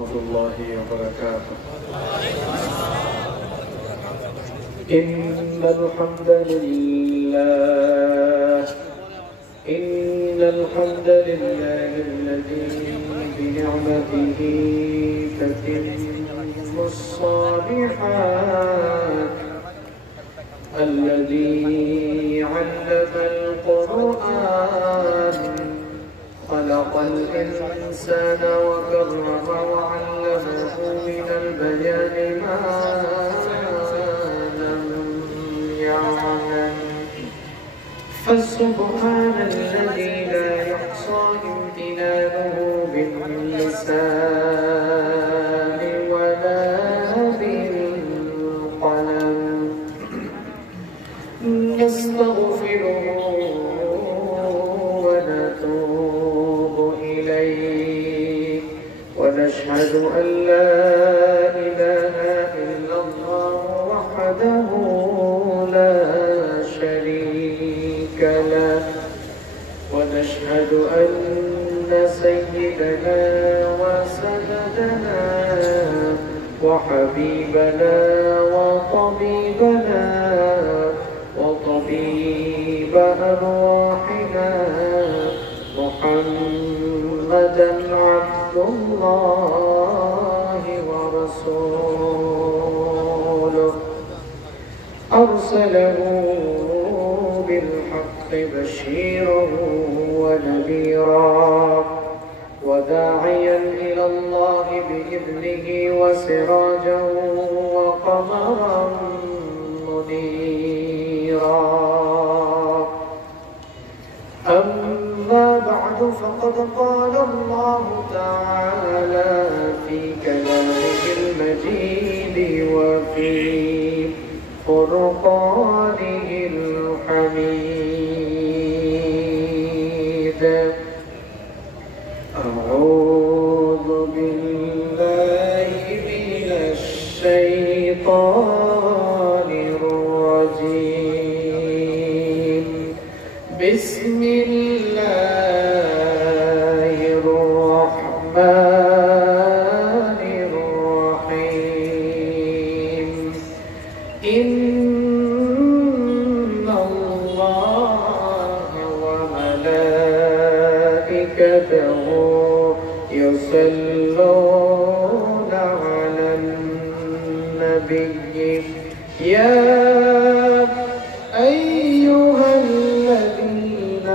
ورحمة الله وبركاته. إن الحمد لله الذي بنعمته تتم الصالحات، الذي علم القرآن، خلق الإنسان وكرم وعلمه من البيان ما لم يعلم. فسبحان الذي لا يحصى امتنانه باللسان ولا بالقلم. نستغفره ونتوب إليه، ونشهد أن لا إله إلا الله وحده لا شريك له، ونشهد أن سيدنا وسندنا وحبيبنا وطبيبنا وطبيب أرواحنا محمدا عبد الله ورسوله، أرسله بالحق بشيرا ونذيرا، وداعيا إلى الله بإذنه وسراجا وقمرا منيرا. أما بعد، فقد قال الله تعالى في كلامه المجيد وفي فرقانه الحميد: أعوذ بالله من الشيطان الرجيم. بسم الله الرحمن الرحيم. إن الله وملائكته يصلون على النبي، يا أيها الذين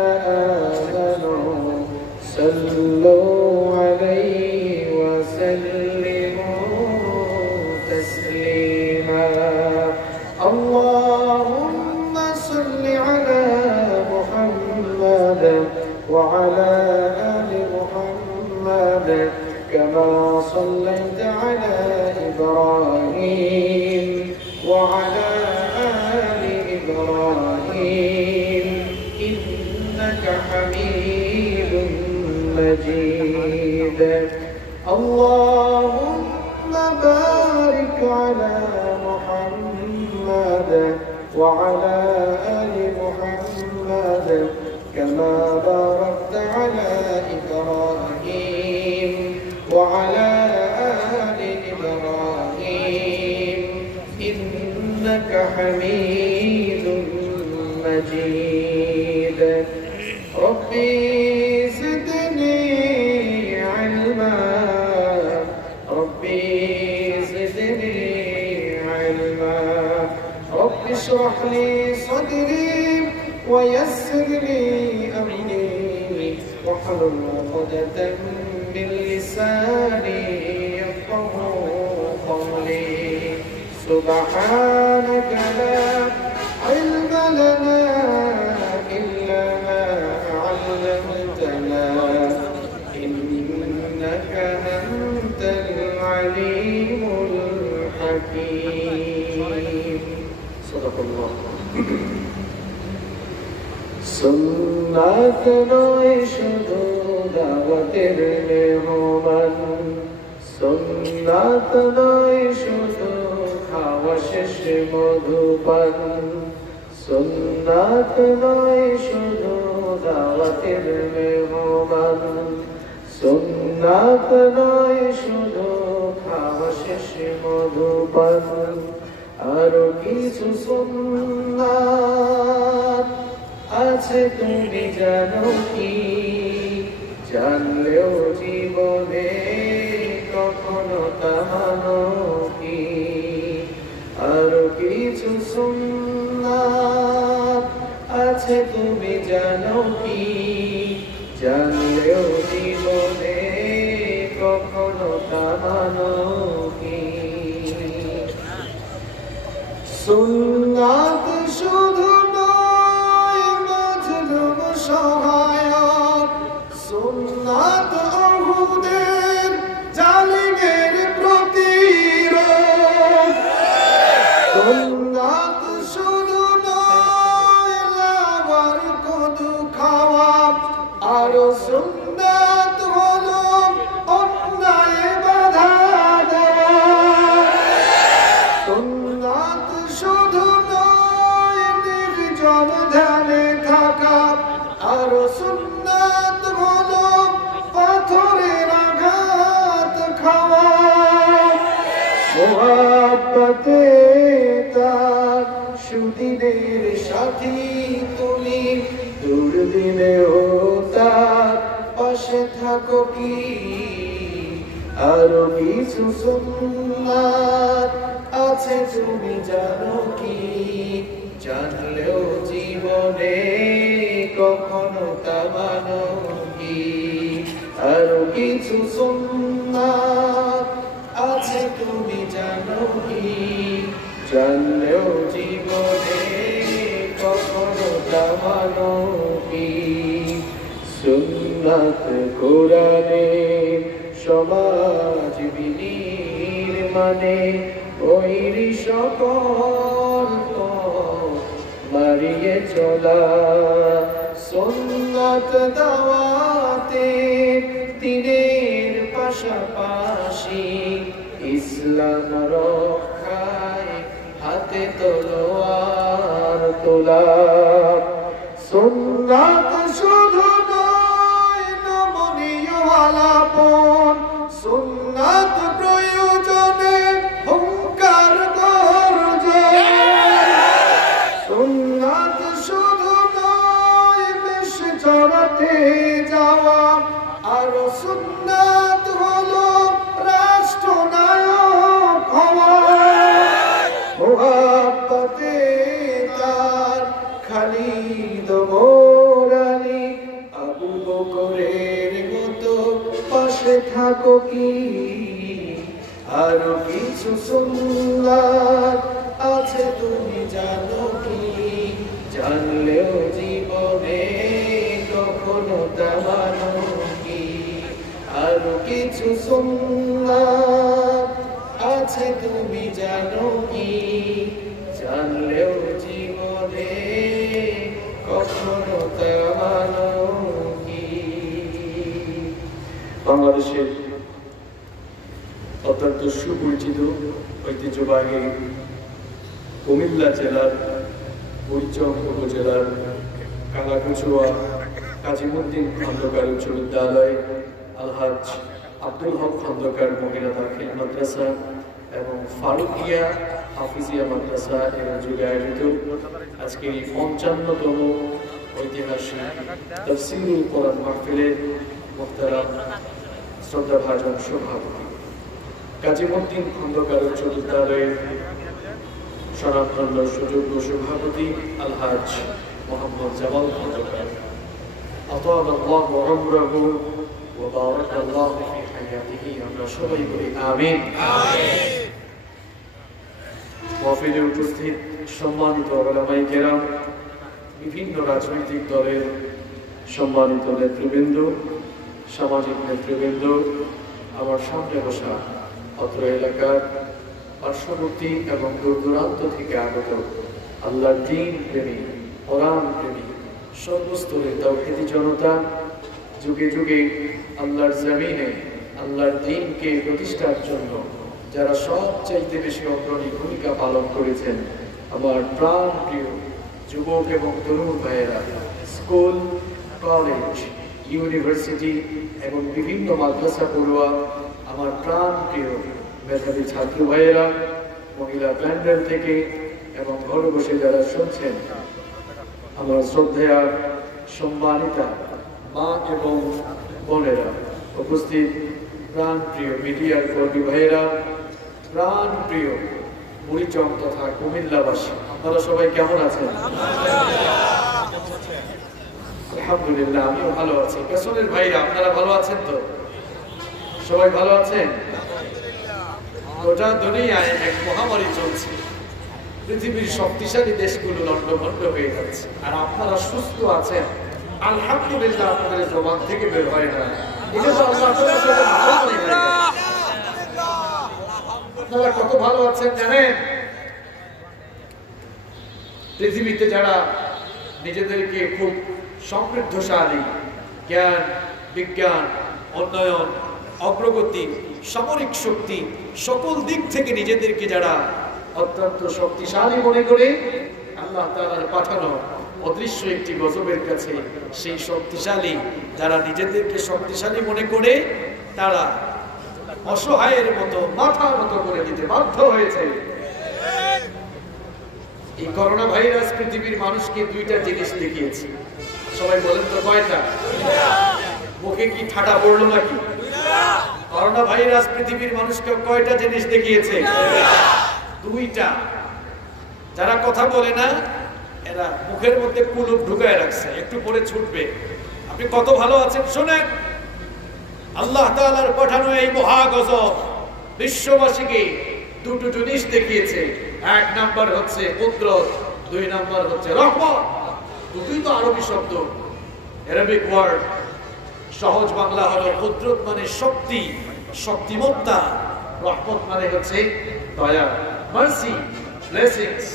آمنوا صلوا عليه وسلموا تسليما. اللهم صل على محمد وعلى آل محمد كما صليت على إبراهيم وعلى آل إبراهيم إنك حميد مجيد. اللهم بارك على محمد وعلى آل محمد كما باركت على إبراهيم وعلى آل إبراهيم إنك حميد مجيد. ربي زدني علما، ربي زدني علما. رب اشرح لي صدري ويسر لي أمري واحلل عقدة من لساني يفقهوا قولي. سبحانك لا علم لنا إلا ما علمتنا إنك أنت العليم الحكيم. صدق الله. সুন্নাত নয় শুধু দাওয়াতের মেহমান, সুন্নাত নয় শুধু খাওয়া শেষে মধুপান, সুন্নাত নয় শুধু দাওয়াতের মেহমান, সুন্নাত সুন্নাত নয় শুধু খাওয়া শেষে মধুপান, আরো কিছু সুন্নাত আছে তুমি জানো কি? জানলেও জীবনে কখনো তা মানো কি? আরো কিছু সুন্নাত আছে তুমি জানো কি? জানলেও জীবনে কখনো তা মানো কি? সুন্নাত শুধু নয় মাজলুম সহায়ক, সুন্নাত উহুদের জালিমের প্রতিরোধ। সুন্নাত শুধু নয় লাওয়ার কদু খাওয়া, আরো সুন্নাত হলো অন্যায় বাধা দেওয়া। সুন্নাত শুধু নয় নির্জন ধ্যানে থাকা, আরো সুন্নাত হলো পাথরের আঘাত খাওয়া। মোহাব্বতে তার সুদিনের সাথী তুমি, দুর্দিনেও তার পাশে থাকো কি? আরো কিছু সুন্নাত আছে তুমি জানো কি? জানলেও জীবনে কখনো তা মানো কি? আরো কিছু সুন্নাত আছে তুমি জানো কি? জানলেও জীবনে কখনো তা মানো কি? সুন্নাত কোরআনে সমাজ বিনির্মাণে বৈরী সকল মারিয়ে চলা। সুন্নাত দাওয়াতে দিনের পাশাপাশি ইসলাম রক্ষায় হাতে তলোয়ার তোলা। সুন্নাত শুধু নয় নমনীয় আলাপন, সুন্নাত প্রয়োজনে হুঙ্কার গর্জন। সুন্নাত শুধু নয় বেশ চড়াতে যাওয়া, আরো সুন্নাত হলো রাষ্ট্রনায়ক হওয়া। মোহাব্বতে তার খালিদ মোরানি আবু বকরের মতো পাশে থাকো কি? আরো কিছু সুন্নাত আছে তুমি জানো কি? জানলেও জীবনে কখনো তা মানো কি? আরো কিছু সুন্নাত আছে তুমি জানো কি? জানলেও জীবনে কখনো তা মানো কি? বাংলাদেশের অত্যন্ত সুপরিচিত ঐতিহ্যবাহী কুমিল্লা জেলার বৈচং উপজেলার কালাকুচুয়া কাজীমুদ্দিন খন্দকার উচ্চ বিদ্যালয়, আলহাজ আব্দুল হক খন্দকার মহিলা দাখিল মাদ্রাসা এবং ফারুকিয়া হাফিজিয়া মাদ্রাসা এর যুগে আয়োজিত আজকে এই ৫৫তম ঐতিহাসিক তাফসীরুল কোরআন মাহফিলের মুহতারাম শ্রদ্ধাভাজন সভাপতি কাজীমুদ্দিন খন্দকার উচ্চ বিদ্যালয়ের স্বনামধন্য সুযোগ্য সভাপতি আলহাজ মোহাম্মদ জামাল খন্দকার, আতাল আল্লাহু উমরাহু ওয়া বারাকাল্লাহু ফি হায়াতিহি। আমরা সবাই বলি আমিন। মাহফিলে উপস্থিত সম্মানিত উলামায়ে কেরাম, বিভিন্ন রাজনৈতিক দলের সম্মানিত নেতৃবৃন্দ, সামাজিক নেতৃবৃন্দ, আমার সামনে বসা অত্র এলাকার পার্শ্ববর্তী এবং দূর দূরান্ত থেকে আগত আল্লাহর দ্বীন প্রেমী, কোরআন প্রেমী, সর্বস্তরের তাওহীদি জনতা, যুগে যুগে আল্লাহর জমিনে আল্লাহর দ্বীনকে প্রতিষ্ঠার জন্য যারা সবচাইতে বেশি অগ্রণী ভূমিকা পালন করেছেন, আমার প্রাণ প্রিয় যুবক এবং তরুণ ভাইয়েরা, স্কুল, কলেজ, ইউনিভার্সিটি এবং বিভিন্ন মাদ্রাসা পড়ুয়া আমার প্রাণ প্রিয় মেধাবী ছাত্র ভাইয়েরা, মহিলা প্যান্ডেল থেকে এবং ঘরে বসে যারা শুনছেন, আমার শ্রদ্ধেয়া সম্মানিতা মা এবং বোনেরা, উপস্থিত প্রাণ প্রিয় মিডিয়ার কর্মী ভাইয়েরা, প্রাণ প্রিয় বুড়িচং তথা কুমিল্লাবাসী, আপনারা সবাই কেমন আছেন? আলহামদুলিল্লাহ, আমিও ভালো আছি। পেছনের ভাইরা আপনারা ভালো আছেন তো? সবাই ভালো আছেন? গোটা দুনিয়ায় এক মহামারী চলছে, পৃথিবীর শক্তিশালী দেশগুলো লণ্ডভণ্ড হয়ে যাচ্ছে, আর আপনারা সুস্থ আছেন আলহামদুলিল্লাহ। আপনাদের জবান থেকে বের হয় না, এটা তো আল্লাহ আপনাদের জন্য ভালো মনে হয়। আপনারা কত ভালো আছেন জানেন? পৃথিবীতে যারা নিজেদেরকে খুব সমৃদ্ধশালী, জ্ঞান বিজ্ঞান উন্নয়ন অগ্রগতি সামরিক শক্তি সকল দিক থেকে নিজেদেরকে যারা অত্যন্ত শক্তিশালী মনে করে, আল্লাহ তাআলার পাঠানো অদৃশ্য একটি গজবের কাছে সেই শক্তিশালী যারা নিজেদেরকে শক্তিশালী মনে করে, তারা অসহায়ের মতো মাথা নত করে দিতে বাধ্য হয়েছে। এই করোনা ভাইরাস পৃথিবীর মানুষকে দুইটা জিনিস দেখিয়েছে। সবাই বলেন তো কয়টা? মুখে কি ঠাটা পড়লো নাকি? করোনা ভাইরাস পৃথিবীর মানুষকে কয়টা জিনিস দেখিয়েছে? দুইটা। যারা কথা বলে না এরা মুখের মধ্যে কুলুপ ঢুকায় রাখছে, একটু পরে ছুটবে। আপনি কত ভালো আছেন শোনেন, আল্লাহ তাআলার পাঠানো এই মহাগজব বিশ্ববাসীকে দুটো জিনিস দেখিয়েছে। এক নাম্বার হচ্ছে কুদরত, দুই নাম্বার হচ্ছে রহমত। দুটোই তো আরবি শব্দ, আরবিক ওয়ার্ড। সহজ বাংলা হলো কুদরত মানে শক্তি, শক্তিমত্তা। রহমত মানে হচ্ছে দয়া, মার্সি, ব্লেসিংস।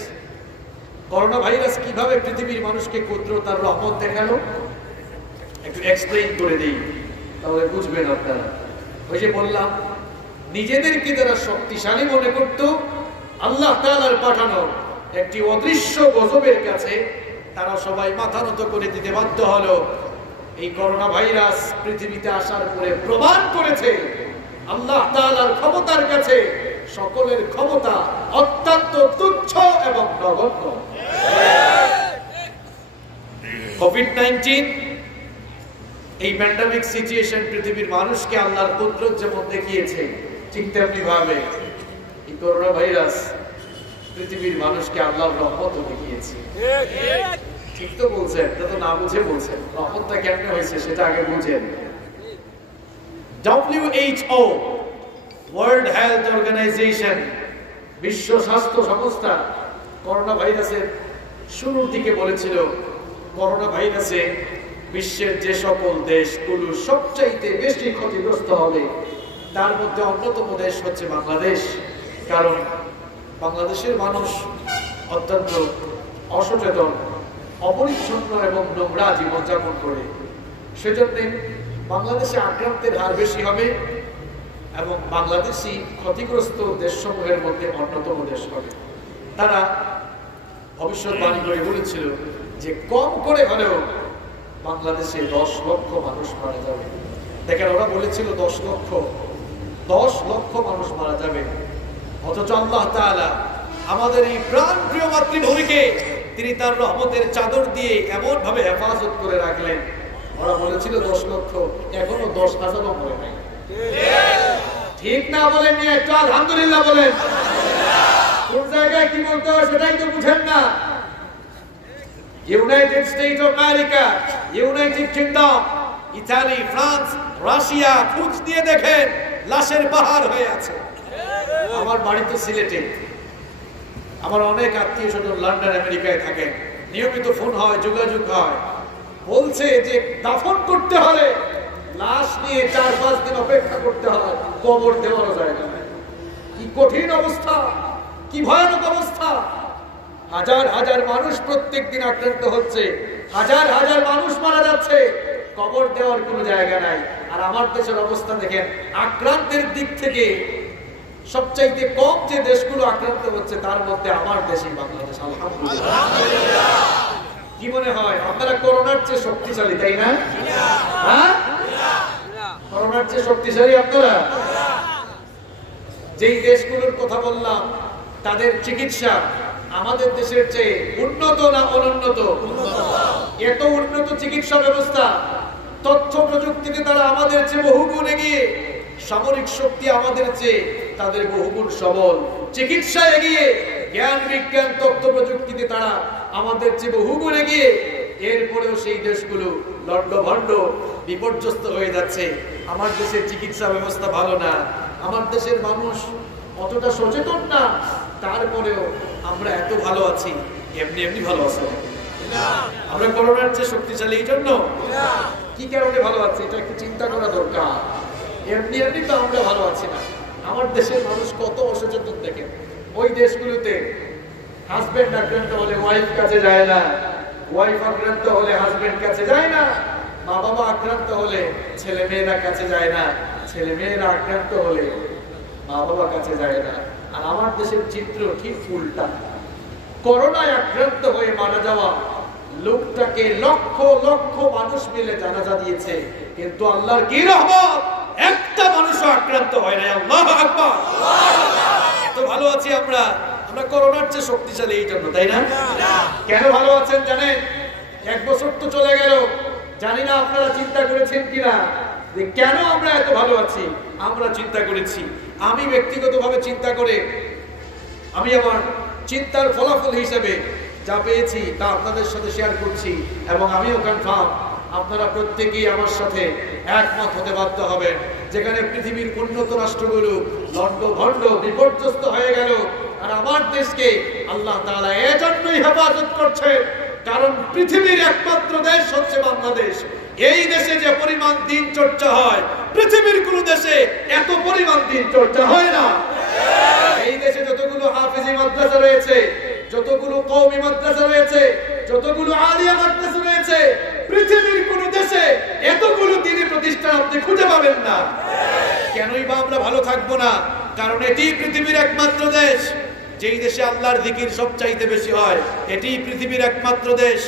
করোনা ভাইরাস কিভাবে পৃথিবীর মানুষকে কুদরত আর রহমত দেখালো একটু এক্সপ্লেইন করে দিই, তাহলে বুঝবেন আপনারা। ওই যে বললাম, নিজেদেরকে যারা শক্তিশালী মনে করত, আল্লাহ তাআলার পাঠানো একটি অদৃশ্য গজবের কাছে তারা সবাই মাথা নত করে দিতে বাধ্য হলো। এই করোনা ভাইরাস পৃথিবীতে আসার পরে প্রমাণ করেছে আল্লাহ তাআলার ক্ষমতার কাছে সকলের ক্ষমতা অত্যন্ত তুচ্ছ এবং নগণ্য। কোভিড-19 এই প্যান্ডেমিক সিচুয়েশন পৃথিবীর মানুষকে আল্লাহর কুদরত যেমন দেখিয়েছে, ঠিক তেমনি ভাবে এই করোনা ভাইরাস পৃথিবীর মানুষকে আল্লাহর রহমতও দেখিয়েছে। ঠিক তো বলছেন? এটা তো না বুঝে বলছেন। রহমতটা কেমনে হয়েছে সেটা আগে বুঝেন। WHO ওয়ার্ল্ড হেলথ অর্গানাইজেশন, বিশ্ব স্বাস্থ্য সংস্থা করোনা ভাইরাসের শুরুর দিকে বলেছিল করোনা ভাইরাসে বিশ্বের যে সকল দেশগুলো সবচাইতে বেশি ক্ষতিগ্রস্ত হবে তার মধ্যে অন্যতম দেশ হচ্ছে বাংলাদেশ। কারণ বাংলাদেশের মানুষ অত্যন্ত অসচেতন, অপরিচ্ছন্ন এবং নোংরা জীবনযাপন করে। সেজন্য বাংলাদেশে আক্রান্তের হার বেশি হবে এবং বাংলাদেশই ক্ষতিগ্রস্ত দেশসমূহের মধ্যে অন্যতম দেশ হবে। তারা ভবিষ্যৎবাণী করে বলেছিল যে কম করে হলেও বাংলাদেশে 10 লক্ষ মানুষ মারা যাবে। দেখেন, ওরা বলেছিল 10 লক্ষ মানুষ মারা যাবে, অথচ আল্লাহ তাআলা আমাদের এই প্রাণ প্রিয় মাতৃভূমিকে তিনি তার রহমতের চাদর দিয়ে এমন ভাবে হেফাজত করে রাখলেন। ওরা বলেছিল 10 লক্ষ, এখনো 10,000 মরে নাই। ঠিক না বলেন? একটু আলহামদুলিল্লাহ বলেন। কোন জায়গায় কি বলতে হয় সেটাই তো বুঝেন না। United state of America, United kingdom, Italy, France, Russia, খোঁজ দিয়ে দেখেন লাশের পাহাড় হয়ে আছে। আমার বাড়ি তো সিলেটে, আমার অনেক আত্মীয় স্বজন লন্ডন আমেরিকায় থাকেন, নিয়মিত ফোন হয়, যোগাযোগ হয়। বলছে যে দাফন করতে হলে লাশ নিয়ে 4-5 দিন অপেক্ষা করতে হয়, কবর দেওয়ারও জায়গা নাই। কি কঠিন অবস্থা, কি ভয়ানক অবস্থা। হাজার হাজার মানুষ প্রত্যেক দিন আক্রান্ত হচ্ছে, হাজার হাজার মানুষ মারা যাচ্ছে, কবর দেওয়ার কোনো জায়গা নাই। আর আমার দেশের অবস্থা দেখেন, আক্রান্তের দিক থেকে সবচাইতে কম যে দেশগুলো আক্রান্ত হচ্ছে তার মধ্যে আমার দেশই বাংলাদেশ। আলহামদুলিল্লাহ। কি মনে হয় আপনারা করোনার চেয়ে শক্তিশালী, তাই না? হ্যাঁ, করোনার চেয়ে শক্তিশালী আপনারা। যেই দেশগুলোর কথা বললাম তাদের চিকিৎসা আমাদের দেশের চেয়ে উন্নত না অনুন্নত? এত উন্নত চিকিৎসা ব্যবস্থা, তথ্য প্রযুক্তিতে তারা আমাদের চেয়ে বহুগুণ এগিয়ে, সামরিক শক্তি আমাদের চেয়ে তাদের বহুগুণ সবল, চিকিৎসা এগিয়ে, জ্ঞান বিজ্ঞান তথ্য প্রযুক্তিতে তারা আমাদের চেয়ে বহুগুণ এগিয়ে। এরপরেও সেই দেশগুলো লন্ডভন্ড বিপর্যস্ত হয়ে যাচ্ছে। আমার দেশের চিকিৎসা ব্যবস্থা ভালো না, আমার দেশের মানুষ অতটা সচেতন না, তারপরেও আমরা এত ভালো আছি। এমনি এমনি ভালো আছি আমরা করোনার চেয়ে শক্তিশালী এই জন্য? কি কারণে ভালো আছি এটা একটু চিন্তা করা দরকার। এমনি এমনি তো আমরা ভালো আছি না। আমার দেশের মানুষ কত অসচেতন দেখেন। ওই দেশগুলোতে হাজবেন্ড আক্রান্ত হলে ওয়াইফ কাছে যায় না, ওয়াইফ আক্রান্ত হলে হাজবেন্ড কাছে যায় না, মা বাবা আক্রান্ত হলে ছেলে মেয়েরা কাছে যায় না, ছেলে মেয়েরা আক্রান্ত হলে মা বাবা কাছে যায় না। আর আমার দেশের চিত্র ঠিক উল্টা। করোনায় আক্রান্ত হয়ে মারা যাওয়া লোকটাকে লক্ষ লক্ষ মানুষ মিলে জানাজা দিয়েছে, কিন্তু আল্লাহর কি রহমত, একটা মানুষও আক্রান্ত হয় না। আল্লাহু আকবার। এত ভালো আছি আমরা। আমরা করোনার চেয়ে শক্তিশালী এই জন্য, তাই না? কেন ভালো আছেন জানেন? 1 বছর তো চলে গেল, জানি না আপনারা চিন্তা করেছেন কিনা যে কেন আমরা এত ভালো আছি। আমরা চিন্তা করেছি, আমি ব্যক্তিগতভাবে চিন্তা করে আমি আমার চিন্তার ফলাফল হিসেবে যা পেয়েছি তা আপনাদের সাথে শেয়ার করছি, এবং আমিও কনফার্ম আপনারা প্রত্যেকেই আমার সাথে একমত হতে বাধ্য হবেন। যেখানে পৃথিবীর উন্নত রাষ্ট্রগুলো লন্ডভন্ড বিপর্যস্ত হয়ে গেল, আর আমার দেশকে আল্লাহ তাআলা এজন্যই হেফাজত করছে কারণ পৃথিবীর একমাত্র দেশ হচ্ছে বাংলাদেশ। এই দেশে যে পরিমাণ দিন চর্চা হয়, পৃথিবীর কোন দেশে এত পরিমাণ দিন চর্চা হয় না। এই দেশে যতগুলো হাফেজি মাদ্রাসা রয়েছে, যতগুলো কওমি মাদ্রাসা রয়েছে, যতগুলো আলিয়া মাদ্রাসা রয়েছে, পৃথিবীর কোন দেশে এতগুলো দ্বীনি প্রতিষ্ঠান আপনি খুঁজে পাবেন না। কেনই বা আমরা ভালো থাকবো না? কারণ এটি পৃথিবীর একমাত্র দেশ যেই দেশে আল্লাহর জিকির সবচাইতে বেশি হয়। এটি পৃথিবীর একমাত্র দেশ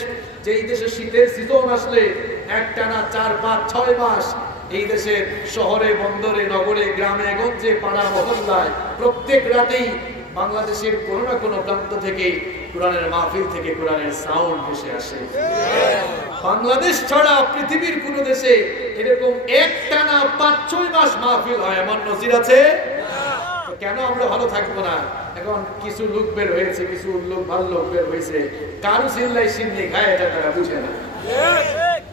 যেই দেশে শীতের সিজন আসলে একটানা 4, 5, 6 মাস এই দেশের শহরে, বন্দরে, নগরে, গ্রামে, গঞ্জে, পাড়া মহল্লায় প্রত্যেক রাতেই বাংলাদেশের কোনো না কোনো প্রান্ত থেকে কোরআনের মাহফিল থেকে কোরআনের সাউন্ড ভেসে আসে। বাংলাদেশ ছাড়া পৃথিবীর কোন দেশে এরকম একটানা 5-6 মাস মাহফিল হয় এমন নজির আছে? কেন আমরা ভালো থাকবো না? এখন কিছু লোক বের হয়েছে, কিছু লোক ভালো লোক বের হয়েছে, কারু চিল্লাই সিন্নি খায় এটা তারা বুঝে না।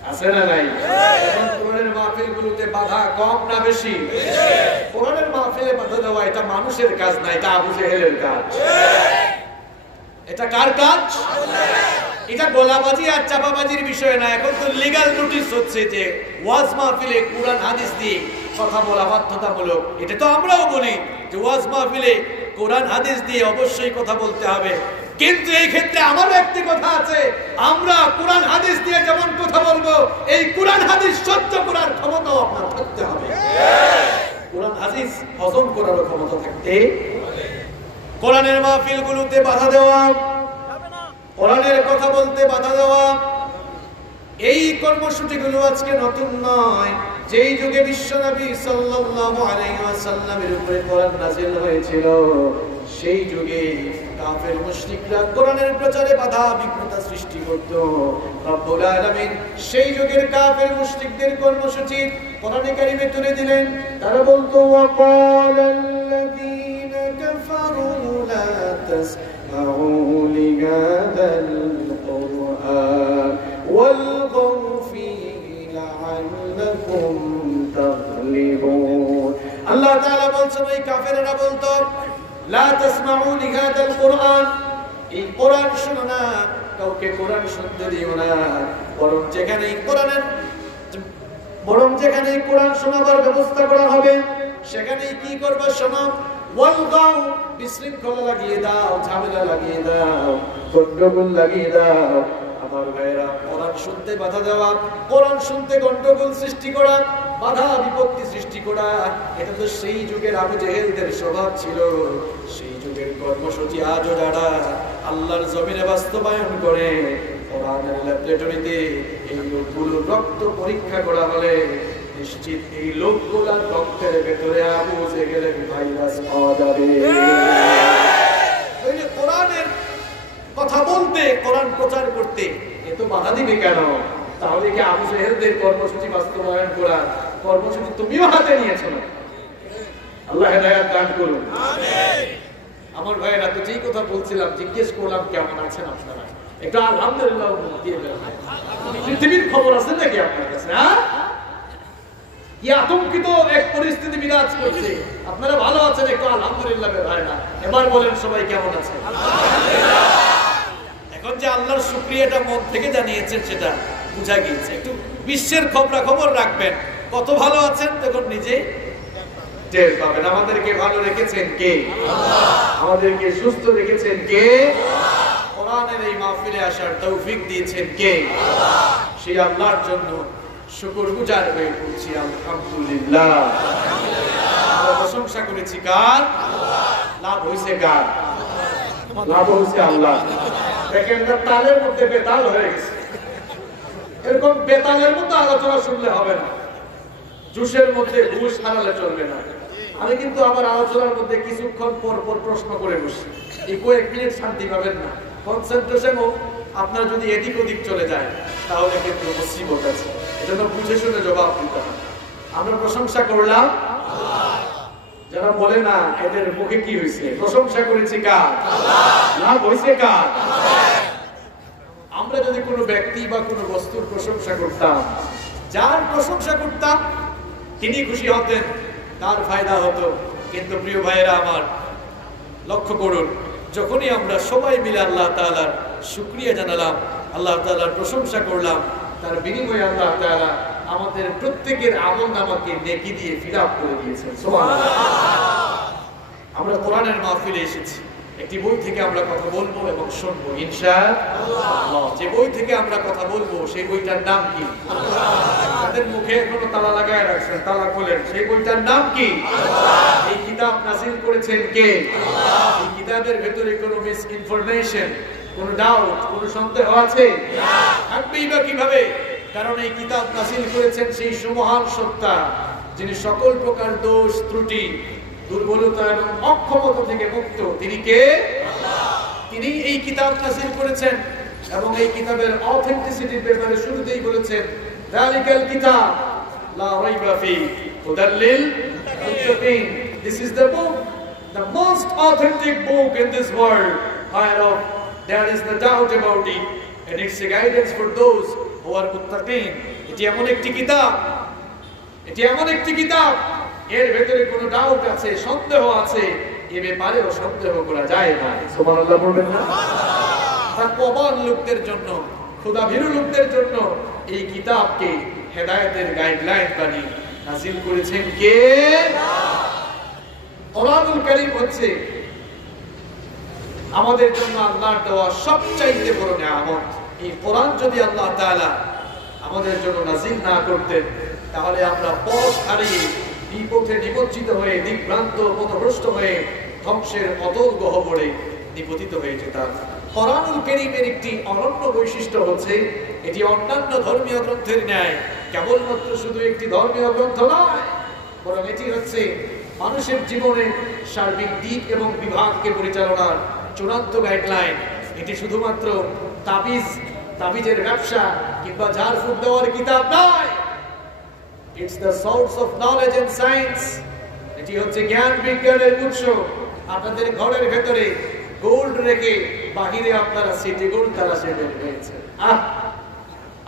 আছে না নাই? এখন কোরআনের মাহফিলগুলোতে বাধা কম না বেশি? কোরআনের মাহফিলে বাধা দেওয়া এটা মানুষের কাজ না, এটা আবু জেহেলের কাজ। এটা কার কাজ? এটা গোলাবাজি আর চাপাবাজির বিষয় না। এখন তো লিগ্যাল নোটিশ হচ্ছে যে ওয়াজ মাহফিলে কোরআন হাদিস দিয়ে কথা বলা বাধ্যতামূলক। এটা তো আমরাও বলি যে ওয়াজ মাহফিলে কোরআন হাদিস দিয়ে অবশ্যই কথা বলতে হবে, কিন্তু এই ক্ষেত্রে আমারও একটি কথা আছে, আমরা কোরআন হাদিস দিয়ে যেমন কথা বলবো, এই কোরআন হাদিস সহ্য করার ক্ষমতাও আপনার থাকতে হবে। কোরআন হাদিস হজম করার ক্ষমতা থাকতে। কোরআনের মাহফিলগুলোতে বাধা দেওয়া, কোরআনের কথা বলতে বাধা দেওয়া, এই কর্মসূচিগুলো আজকে নতুন নয়। যেই যুগে বিশ্বনবী সাল্লাল্লাহু আলাইহি ওয়াসাল্লামের উপরে কোরআন নাযিল হয়েছিল, সেই যুগে কাফের মুশরিকরা কোরআনের প্রচারে বাধা বিঘ্নতা সৃষ্টি করত। রব্বুল আলামিন সেই যুগের কাফের মুশরিকদের কর্মসূচি কোরআনে কারিমে তুলে দিলেন। তারা বলতো, ওয়াকালাল্লাযীনা কাফারু লা তাসমাউ লিহাযাল কুরআন ওয়ালগাউ ফীহি লাআল্লাকুম তাগলিবুন। আল্লাহ তাআলা বলছেন, ওই কাফেররা বলতো, লা তাসমাউ লিহাযাল কুরআন, এই কোরআন শোনো না, কাউকে কোরআন শুনতে দিও না, বরং যেখানে কোরআন শোনাবার ব্যবস্থা করা হবে সেখানেই কি করবে শোনো। ওয়ালগাউ, বিশৃঙ্খলা লাগিয়ে দাও, ঝামেলা লাগিয়ে দাও, গন্ডগোল লাগিয়ে দাও। আমার ভাইরা, কোরআন শুনতে বাধা দেওয়া, কোরআন শুনতে গন্ডগোল সৃষ্টি করা, বাধা বিপত্তি সৃষ্টি করা, এটা তো সেই যুগের আবু জেহেলদের স্বভাব ছিল। সেই যুগের কর্মসূচি আজও যারা আল্লাহর জমিনে বাস্তবায়ন করে, কোরআনের ল্যাবরেটরিতে এই লোকগুলোর রক্ত পরীক্ষা করা হলে নিশ্চিত এই লোকগুলোর রক্তের ভেতরে আবু জেহেলের ভাইরাস পাওয়া যাবে। ওই যে কোরআনের কথা বলতে, কোরআন প্রচার করতে এত বাধা দিবে কেন? তাহলে কি আবু জেহেলদের কর্মসূচি বাস্তবায়ন করার কর্মসূচি তুমিও হাতে নিয়েছো না? আল্লাহ হেদায়েত দান করুন, আমিন। আমার ভাইয়েরা, তো যেই কথা বলছিলাম, জিজ্ঞেস করলাম কেমন আছেন আপনারা, একটু আলহামদুলিল্লাহ দিয়ে দেন। পৃথিবীর খবর আছে নাকি আপনার কাছে? কি আতঙ্কিত এক পরিস্থিতি বিরাজ করছে, আপনারা ভালো আছেন? একটু আলহামদুলিল্লাহ ভাইরা। এবার বলেন সবাই কেমন আছে? এখন যে আল্লাহর শুকরিয়াটা মন থেকে জানিয়েছেন সেটা বুঝা গিয়েছে। একটু বিশ্বের খবর রাখবেন, কত ভালো আছেন তখন নিজে টের পাবেন। আমাদেরকে ভালো রেখেছেন কে? আমাদেরকে সুস্থ রেখেছেন কে? কোরআনের এই মাহফিলে আসার তৌফিক দিয়েছেন কে? সেই আল্লাহর জন্য শুকরগুজার হয়ে বলছি আলহামদুলিল্লাহ। আমরা প্রশংসা করেছি কার? লাভ হয়েছে কার? লাভ হয়েছে আল্লাহ। দেখেন তালের মধ্যে বেতাল হয়ে গেছে। এরকম বেতালের মধ্যে আলোচনা শুনলে হবে না, জুসের মধ্যে ঘুষ হারালে চলবে না। আমি কিন্তু আমার আলোচনার মধ্যে কিছুক্ষণ পর পর প্রশ্ন করে বসি, এই কয়েক মিনিট শান্তি পাবেন না। কনসেন্ট্রেশনও আপনার যদি এদিক ওদিক চলে যায় তাহলে কিন্তু মুসিবত আছে। এজন্য বুঝে শুনে জবাব দিতে হবে। আমরা প্রশংসা করলাম, যারা বলে না এদের মুখে কি হয়েছে, প্রশংসা করেছি কার? লাভ হয়েছে কার? আমরা যদি কোনো ব্যক্তি বা কোনো বস্তুর প্রশংসা করতাম, যার প্রশংসা করতাম তিনি খুশি হতেন, তার ফায়দা হতো। কিন্তু প্রিয় ভাইয়েরা আমার, লক্ষ্য করুন, যখনই আমরা সবাই মিলে আল্লাহ তাআলার শুকরিয়া জানালাম, আল্লাহ তাআলার প্রশংসা করলাম, তার বিনিময়ে আল্লাহ তাআলা আমাদের প্রত্যেকের আমলনামাকে নেকি দিয়ে ফিল আপ করে দিয়েছেন। সুবহানাল্লাহ। আমরা কোরআনের মাহফিলে এসেছি, একটি বই থেকে আমরা কথা বলবো এবং শুনবো ইনশাআল্লাহ। যে বই থেকে আমরা কথা বলবো সেই বইটার নাম কি? তাদের মুখে এখনো তালা লাগায় রাখছেন, তালা খোলেন। সেই বইটার নাম কি? এই কিতাব নাযিল করেছেন কে? এই কিতাবের ভেতরে কোনো মিস ইনফরমেশন, কোনো ডাউট, কোনো সন্দেহ আছে? থাকবেই বা কিভাবে? কারণ এই কিতাব নাযিল করেছেন সেই সুমহান সত্তা, যিনি সকল প্রকার দোষ, ত্রুটি, দুর্বলতা এবং অক্ষমতা থেকে মুক্ত। তিনি কে? তিনি এই কিতাব নাযিল করেছেন এবং এই কিতাবের অথেন্টিসিটির ব্যাপারে শুরুতেই বলেছেন, যালিকাল কিতাব লা রাইবা ফীহি হুদাল লিল মুত্তাকিন। This is the book, the most authentic book in this world, whereof there is no doubt about it, and it's a guidance for those who are muttaqin. এটি এমন একটি কিতাব, এটি এমন একটি কিতাব, এর ভেতরে কোনো ডাউট আছে, সন্দেহ আছে, এ ব্যাপারেও সন্দেহ করা যায় না। সুবহানাল্লাহ বলবেন না? তাকওয়াবান লোকদের জন্য, খোদাভীরু লোকদের জন্য এই কিতাবকে হেদায়েতের গাইডলাইন বানিয়ে নাযিল করেছেন কে? কোরআনুল কারীম হচ্ছে আমাদের জন্য আল্লাহর দেওয়া সবচাইতে বড় নিয়ামত। এই কোরআন যদি আল্লাহ তাআলা আমাদের জন্য নাযিল না করতেন তাহলে আমরা পথ হারিয়ে, বিপথে নিমজ্জিত হয়ে, দিকভ্রান্ত, পথভ্রষ্ট হয়ে ধ্বংসের অতল গহ্বরে নিপতিত হয়ে যেতাম। কোরআনুল কারীমের একটি অনন্য বৈশিষ্ট্য হচ্ছে এটি অন্যান্য ধর্মীয় গ্রন্থের ন্যায় কেবলমাত্র শুধু একটি ধর্মীয় গ্রন্থ নয়, বরং এটি হচ্ছে মানুষের জীবনের সার্বিক দিক এবং বিভাগকে পরিচালনার চূড়ান্ত গাইডলাইন। এটি শুধুমাত্র তাবিজের ব্যবসা কিংবা ঝাড়ফুঁক দেওয়ার কিতাব নয়। It's the source of knowledge and science. এটি হচ্ছে জ্ঞান বিজ্ঞানের উৎস। আপনাদের ঘরের ভেতরে গোল্ড রেখে বাহিরে আপনারা সিটি গোল্ড তালাশে বের হয়েছেন।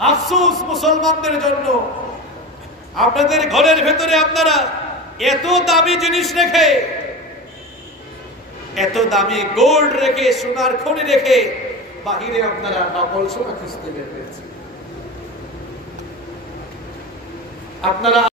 আফসোস মুসলমানদের জন্য, আপনাদের ঘরের ভেতরে আপনারা এত দামি জিনিস রেখে, এত দামি গোল্ড রেখে, সোনার খনি রেখে বাহিরে আপনারা নকল সোনা খুঁজতে বের হয়েছেন। আপনারা